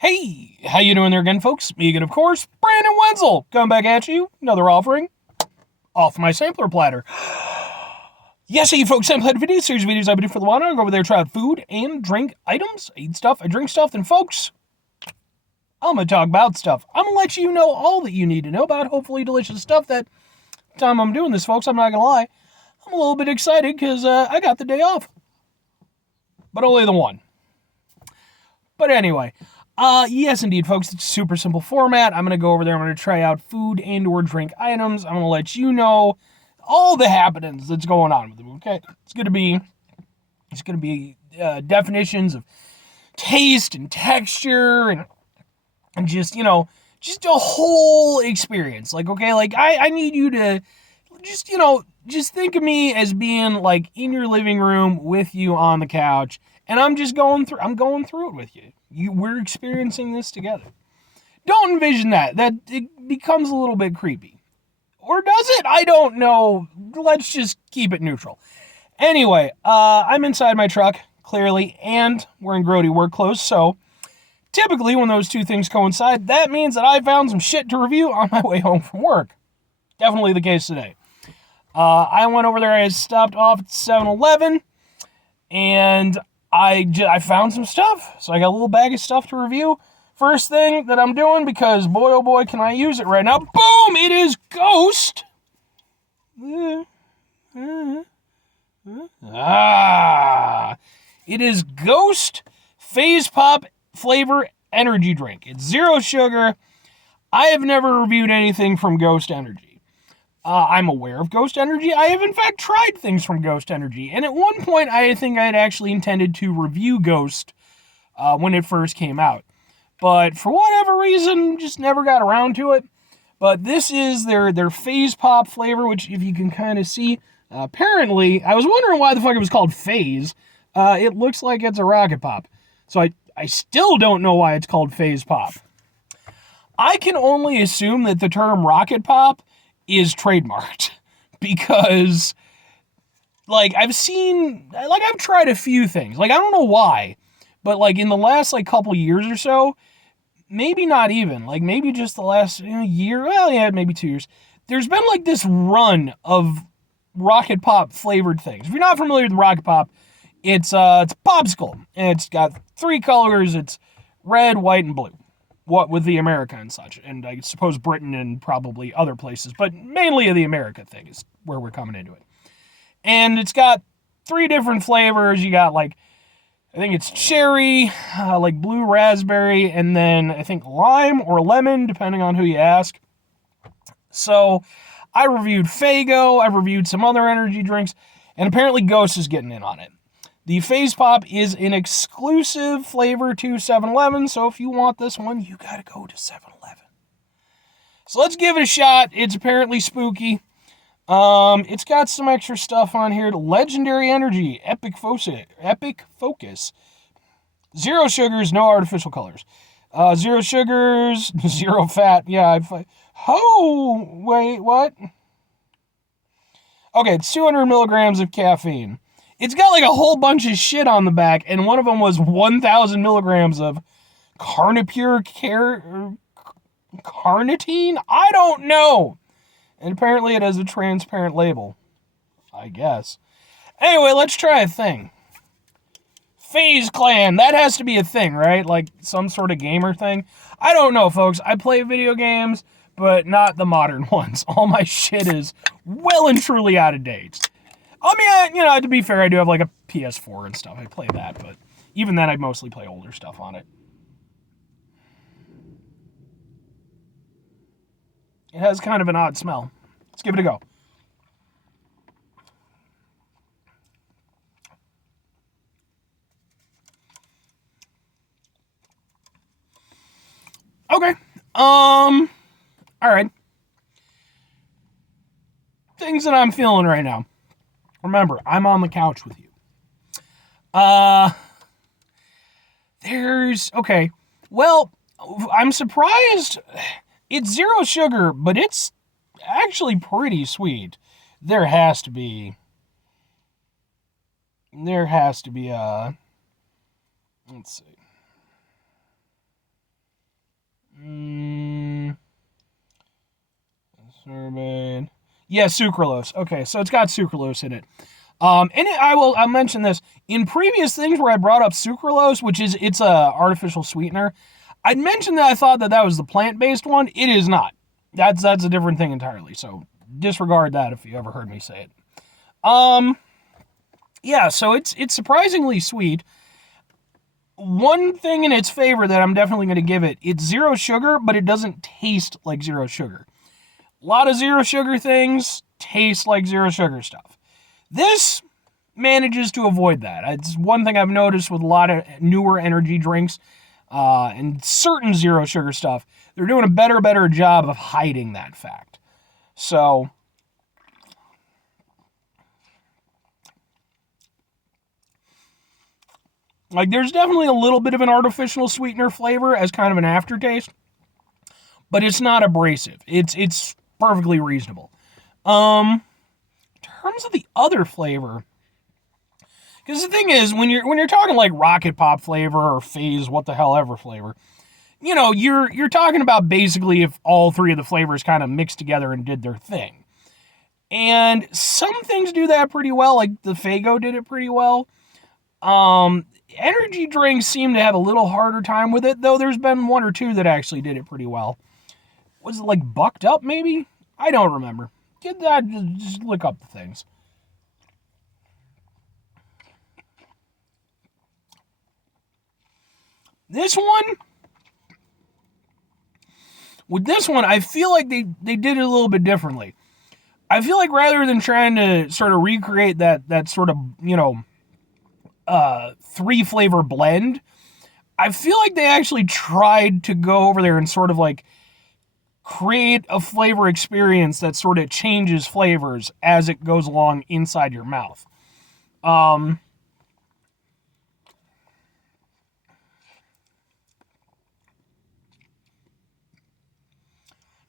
Hey, how you doing there again, folks? Me again, of course, Brandon Wenzel, coming back at you. Another offering off my sampler platter. Yes, hey, folks, I'm playing video series videos I've been doing for the while. I go over there, try out food and drink items. I eat stuff, I drink stuff, and folks, I'm gonna talk about stuff. I'm gonna let you know all that you need to know about hopefully delicious stuff. That time I'm doing this, folks, I'm not gonna lie, I'm a little bit excited because I got the day off, but only the one. But anyway, yes, indeed, folks, it's a super simple format. I'm going to go over there. I'm going to try out food and or drink items. I'm going to let you know all the happenings that's going on with them, okay? It's going to be definitions of taste and texture and just, just a whole experience. Like, okay, like I need you to just think of me as being like in your living room with you on the couch, and I'm going through it with you. We're experiencing this together. Don't envision that. That it becomes a little bit creepy. Or does it? I don't know. Let's just keep it neutral. Anyway, I'm inside my truck, clearly, and wearing grody work clothes, so typically when those two things coincide, that means that I found some shit to review on my way home from work. Definitely the case today. I went over there, I stopped off at 7-Eleven, and I found some stuff. So I got a little bag of stuff to review. First thing that I'm doing, because boy oh boy can I use it right now. Boom! It is Ghost. It is Ghost Faze Pop flavor energy drink. It's 0 sugar. I have never reviewed anything from Ghost Energy. I'm aware of Ghost Energy. I have, in fact, tried things from Ghost Energy. And at one point, I think I had actually intended to review Ghost when it first came out. But for whatever reason, just never got around to it. But this is their Faze Pop flavor, which, if you can kind of see, apparently, I was wondering why the fuck it was called Faze. It looks like it's a rocket pop. So I still don't know why it's called Faze Pop. I can only assume that the term rocket pop is trademarked, because I've tried a few things. I don't know why, but in the last couple years or so, maybe not even, maybe just the last year, well, yeah, maybe 2 years, there's been this run of rocket pop flavored things. If you're not familiar with rocket pop, it's popsicle, and it's got 3 colors. It's red, white, and blue. What with the America and such, and I suppose Britain and probably other places, but mainly the America thing is where we're coming into it. And it's got 3 different flavors. You got I think it's cherry, blue raspberry, and then I think lime or lemon, depending on who you ask. So I reviewed Faygo, I reviewed some other energy drinks, and apparently Ghost is getting in on it. The Faze Pop is an exclusive flavor to 7-Eleven, so if you want this one, you gotta go to 7-Eleven. So let's give it a shot. It's apparently spooky. It's got some extra stuff on here. Legendary Energy, Epic Focus. 0 sugars, no artificial colors. 0 sugars, 0 fat. Yeah, wait, what? Okay, it's 200 milligrams of caffeine. It's got a whole bunch of shit on the back, and one of them was 1,000 milligrams of carnitine? I don't know. And apparently it has a transparent label, I guess. Anyway, let's try a thing. Faze Clan, that has to be a thing, right? Some sort of gamer thing? I don't know, folks. I play video games, but not the modern ones. All my shit is well and truly out of date. I mean, to be fair, I do have a PS4 and stuff. I play that, but even then, I mostly play older stuff on it. It has kind of an odd smell. Let's give it a go. Okay. All right. Things that I'm feeling right now. Remember, I'm on the couch with you. Okay. Well, I'm surprised. It's 0 sugar, but it's actually pretty sweet. There has to be, let's see. Sorbate. Yeah, sucralose. Okay, so it's got sucralose in it. I'll mention this in previous things where I brought up sucralose, which is it's a artificial sweetener. I'd mentioned that I thought that was the plant-based one. It is not. That's a different thing entirely. So disregard that if you ever heard me say it. Yeah, so it's surprisingly sweet. One thing in its favor that I'm definitely going to give it, it's zero sugar, but it doesn't taste like zero sugar. A lot of zero sugar things taste like zero sugar stuff. This manages to avoid that. It's one thing I've noticed with a lot of newer energy drinks and certain zero sugar stuff. They're doing a better job of hiding that fact. So, like, there's definitely a little bit of an artificial sweetener flavor as kind of an aftertaste, but it's not abrasive. It's perfectly reasonable. In terms of the other flavor, because the thing is, when you're talking like Rocket Pop flavor or Faze, what the hell ever flavor, you know, you're talking about basically if all three of the flavors kind of mixed together and did their thing. And some things do that pretty well, like the Faygo did it pretty well. Energy drinks seem to have a little harder time with it, though there's been one or two that actually did it pretty well. Was it like Bucked Up, maybe? I don't remember. Get that, just look up the things. With this one, I feel like they did it a little bit differently. I feel like rather than trying to sort of recreate that sort of, you know, 3-flavor blend, I feel like they actually tried to go over there and sort of like create a flavor experience that sort of changes flavors as it goes along inside your mouth.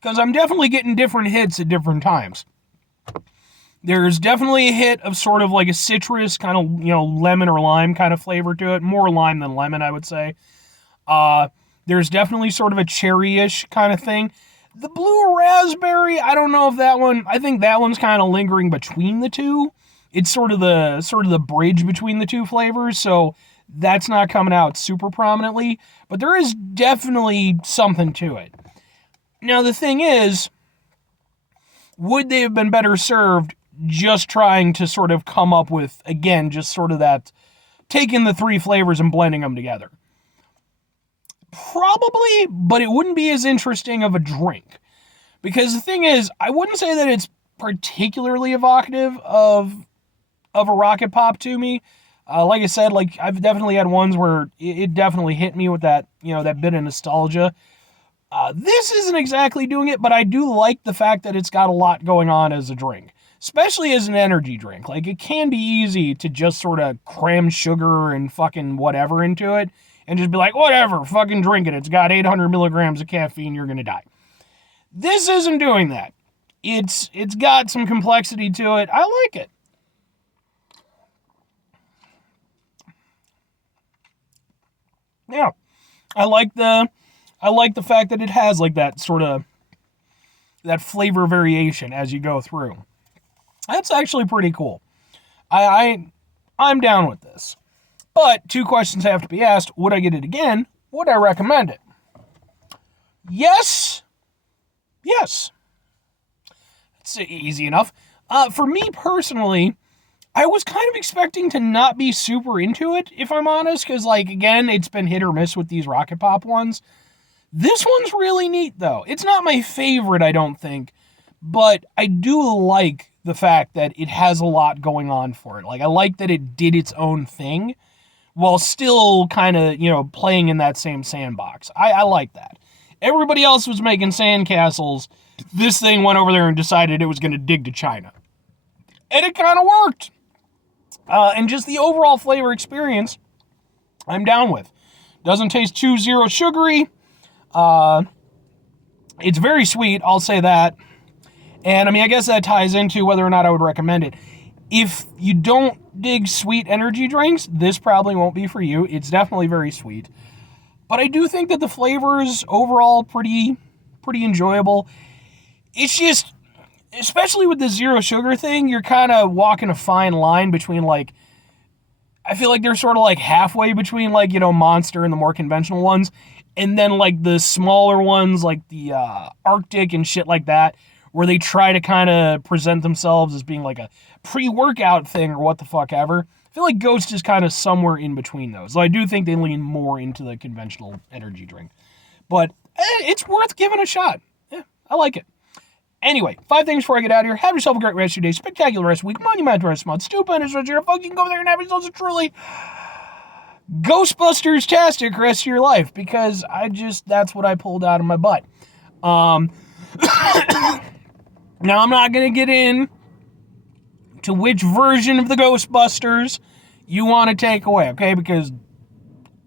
Because I'm definitely getting different hits at different times. There's definitely a hit of sort of like a citrus, kind of, you know, lemon or lime kind of flavor to it. More lime than lemon, I would say. There's definitely sort of a cherry-ish kind of thing. The blue raspberry, I don't know if that one, I think that one's kind of lingering between the two. It's sort of the bridge between the two flavors, so that's not coming out super prominently. But there is definitely something to it. Now, the thing is, would they have been better served just trying to sort of come up with, again, just sort of that, taking the 3 flavors and blending them together? Probably, but it wouldn't be as interesting of a drink. Because the thing is, I wouldn't say that it's particularly evocative of a Rocket Pop to me. Like I said, like I've definitely had ones where it definitely hit me with that, you know, that bit of nostalgia. This isn't exactly doing it, but I do like the fact that it's got a lot going on as a drink, especially as an energy drink. Like, it can be easy to just sort of cram sugar and fucking whatever into it and just be like, whatever, fucking drink it. It's got 800 milligrams of caffeine, you're gonna die. This isn't doing that. It's got some complexity to it. I like it. Yeah, I like the fact that it has like that sort of that flavor variation as you go through. That's actually pretty cool. I'm down with this. But 2 questions have to be asked. Would I get it again? Would I recommend it? Yes. Yes. It's easy enough. For me personally, I was kind of expecting to not be super into it, if I'm honest, because, like, again, it's been hit or miss with these Rocket Pop ones. This one's really neat, though. It's not my favorite, I don't think, but I do like the fact that it has a lot going on for it. Like, I like that it did its own thing while still kind of, you know, playing in that same sandbox. I like that. Everybody else was making sandcastles. This thing went over there and decided it was going to dig to China. And it kind of worked. And just the overall flavor experience, I'm down with. Doesn't taste too zero sugary. It's very sweet, I'll say that. And I mean, I guess that ties into whether or not I would recommend it. If you don't dig sweet energy drinks, this probably won't be for you. It's definitely very sweet. But I do think that the flavor is overall pretty enjoyable. It's just, especially with the zero sugar thing, you're kind of walking a fine line between like, I feel like they're sort of like halfway between like, Monster and the more conventional ones. And then like the smaller ones like the Arctic and shit like that, where they try to kind of present themselves as being like a pre-workout thing or what the fuck ever. I feel like Ghost is kind of somewhere in between those. So I do think they lean more into the conventional energy drink. But it's worth giving a shot. Yeah, I like it. Anyway, 5 things before I get out of here. Have yourself a great rest of your day. Spectacular rest of the week. Monumental rest of the month. Stupendous rest of your folks. You can go there and have yourselves a truly Ghostbusters-tastic rest of your life. Because that's what I pulled out of my butt. Now, I'm not going to get in to which version of the Ghostbusters you want to take away, okay? Because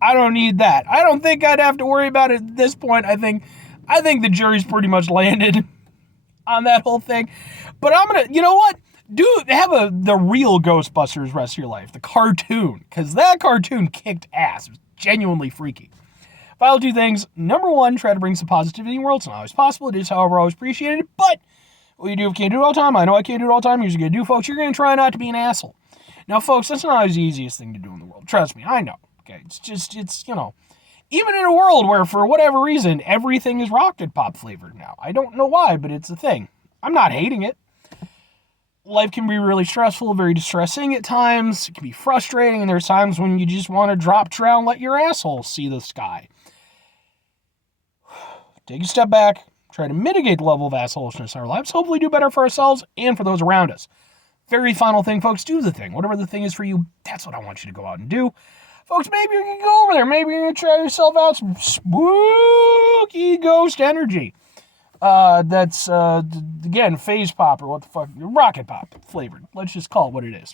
I don't need that. I don't think I'd have to worry about it at this point. I think the jury's pretty much landed on that whole thing. But I'm going to, you know what? Have the real Ghostbusters rest of your life. The cartoon. Because that cartoon kicked ass. It was genuinely freaky. Final 2 things. Number 1, try to bring some positivity in the world. It's not always possible. It is, however, always appreciated. But what you do if you can't do it all the time, I know I can't do it all the time. Here's what you're going to do, folks. You're going to try not to be an asshole. Now, folks, that's not always the easiest thing to do in the world. Trust me, I know. Okay, it's even in a world where, for whatever reason, everything is rocket pop flavored now. I don't know why, but it's a thing. I'm not hating it. Life can be really stressful, very distressing at times. It can be frustrating, and there's times when you just want to drop trout and let your asshole see the sky. Take a step back. Try to mitigate the level of assholishness in our lives. Hopefully do better for ourselves and for those around us. Very final thing, folks. Do the thing. Whatever the thing is for you, that's what I want you to go out and do. Folks, maybe you're going to go over there. Maybe you're going to try yourself out some spooky ghost energy. That's, again, Faze pop or what the fuck, rocket pop flavored. Let's just call it what it is.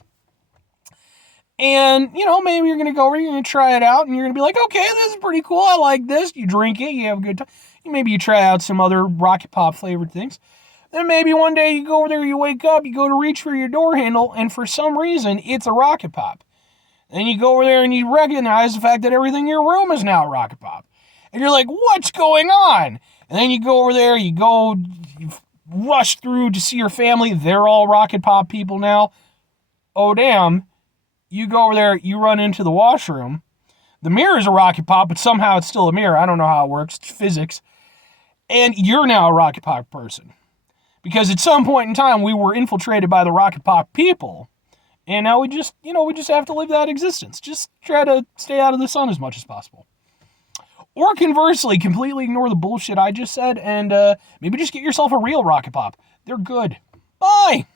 And, maybe you're going to go over, you're going to try it out, and you're going to be like, okay, this is pretty cool. I like this. You drink it. You have a good time. Maybe you try out some other rocket pop flavored things. Then maybe one day you go over there, you wake up, you go to reach for your door handle, and for some reason, it's a rocket pop. Then you go over there and you recognize the fact that everything in your room is now a rocket pop. And you're like, what's going on? And then you go over there, you rush through to see your family. They're all rocket pop people now. Oh, damn. You go over there, you run into the washroom. The mirror is a rocket pop, but somehow it's still a mirror. I don't know how it works. It's physics. And you're now a rocket pop person. Because at some point in time, we were infiltrated by the rocket pop people. And now we just have to live that existence. Just try to stay out of the sun as much as possible. Or conversely, completely ignore the bullshit I just said and maybe just get yourself a real rocket pop. They're good. Bye!